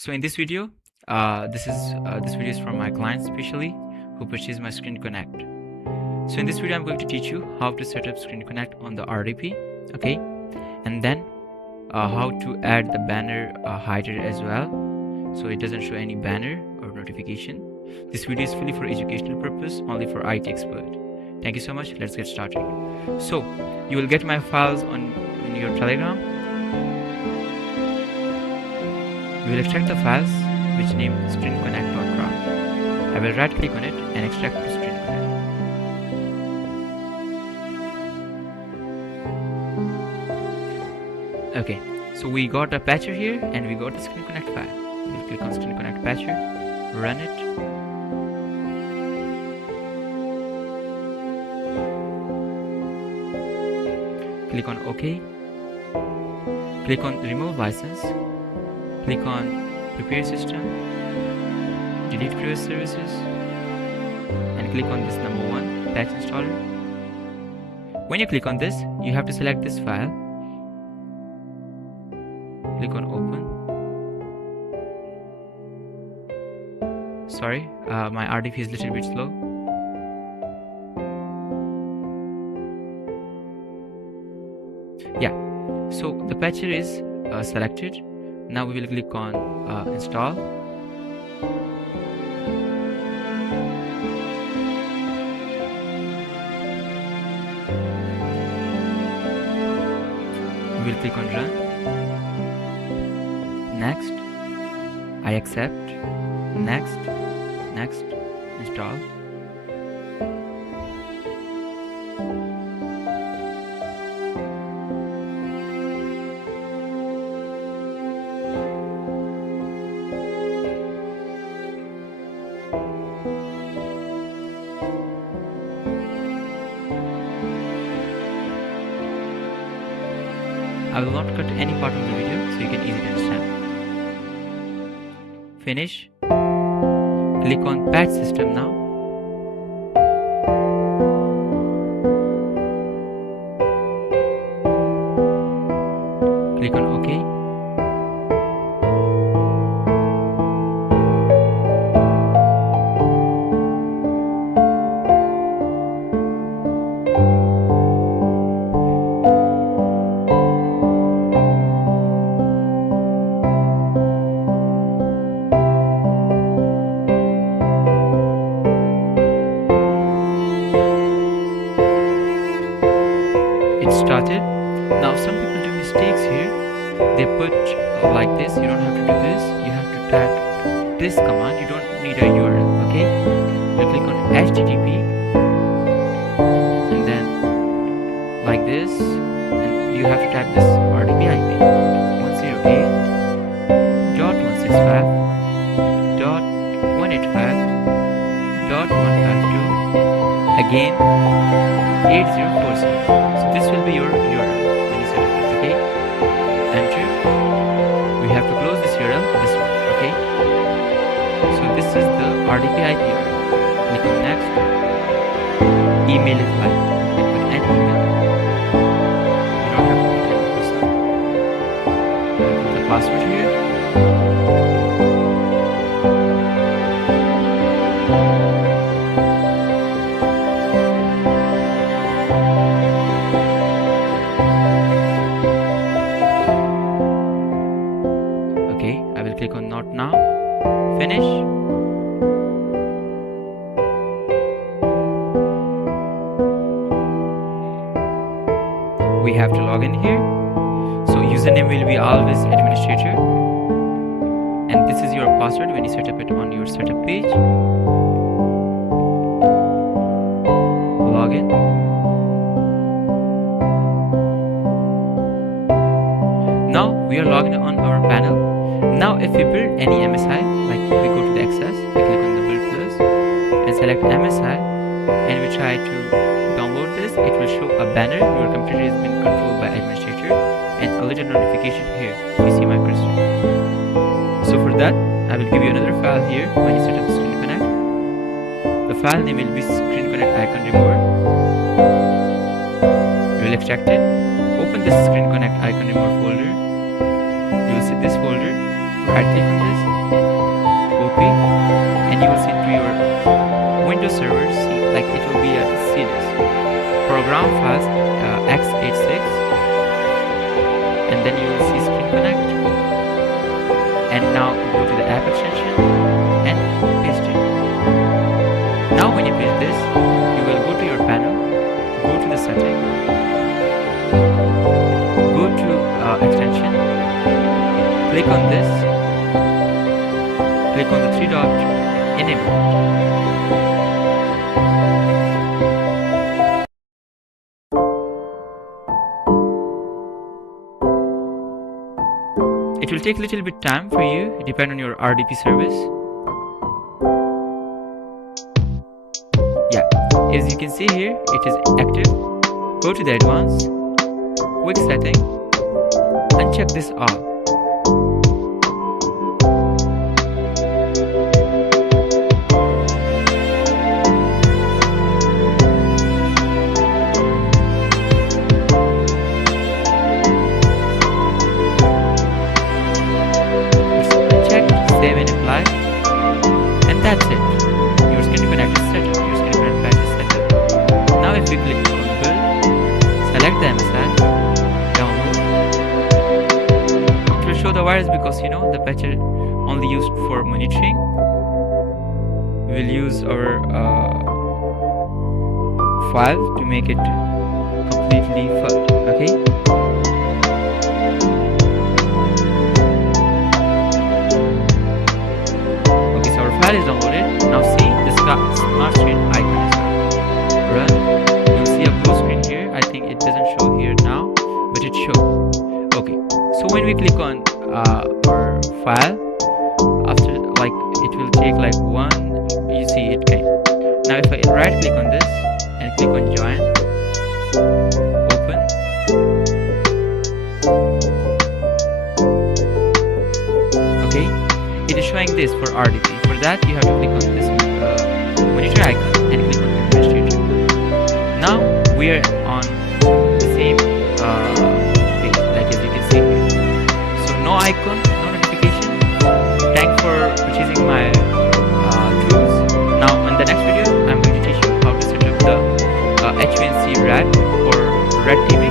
So in this video, this video is from my client specially who purchased my ScreenConnect. So in this video, I'm going to teach you how to set up ScreenConnect on the RDP, okay, and then how to add the banner hider as well, so it doesn't show any banner or notification. This video is fully for educational purpose, only for IT expert. Thank you so much. Let's get started. So you will get my files in your Telegram. We will extract the files which name screenconnect.rar. I will right click on it and extract to ScreenConnect. Okay, so we got a patcher here and we got the ScreenConnect file. We will click on ScreenConnect patcher, run it. Click on OK. Click on remove license. Click on prepare system, delete previous services, and click on this number 1 patch installer. When you click on this, you have to select this file. Click on open. Sorry, my RDP is a little bit slow. Yeah, so the patcher is selected. Now we will click on install. We will click on run. Next, I accept. Next, install. I will not cut any part of the video so you can easily understand. Finish. Click on patch system now. Click on OK. Started. Now some people do mistakes here. They put like this. You don't have to do this. You have to tag this command. You don't need a URL. Okay, you click on HTTP and then like this, and you have to type this RDP IP 108.165.185.152 again 8040. So this will be your URL when you set it up, okay? Enter. We have to close this URL, this one, okay? So this is the RDP IP URL. Click on next. Email is like, you can put any email. You don't have to put any personal. Put the password here. I will click on not now. Finish. We have to log in here. So username will be always administrator, and this is your password when you set up it on your setup page. Log in. Now we are logged in on our panel. Now if we build any MSI, like we go to the access, we click on the build plus and select MSI, and we try to download this, it will show a banner. Your computer has been controlled by administrator, and a little notification here. You see my cursor. So for that, I will give you another file here when you set up ScreenConnect. The file name will be ScreenConnect icon remover. We will extract it. Open this ScreenConnect icon remover folder. You will see this folder. right click on this, copy, and you will see to your Windows server, see, like it will be a CDs program files x86, and then you will see ScreenConnect, and now go to the app extension and paste it. Now when you paste this, you will go to your panel, go to the setting, go to extension, click on this, click on the three dot, enable it. It will take a little bit time for you, depend on your RDP service. Yeah, as you can see here, it is active. Go to the advanced, quick setting, and check this all. Save and apply, and that's it. Your ScreenConnect is set up. Your ScreenConnect patch is set up. Now if we click on build, select the MSI, download. It will show the virus because you know the patch is only used for monitoring. We will use our file to make it completely full. Okay. Is downloaded. Now see the smart screen icon is run. You'll see a blue screen here. I think it doesn't show here now, but it shows. Okay, so when we click on our file, after like it will take like one, you see it came. Now if I right click on this and click on join, open, okay, it is showing this for RDP. That you have to click on this monitor icon and click on administrator. Now we are on the same page, like as you can see here. So no icon, no notification. Thanks for purchasing my tools. Now in the next video I'm going to teach you how to set up the HVNC RAD or RAD TV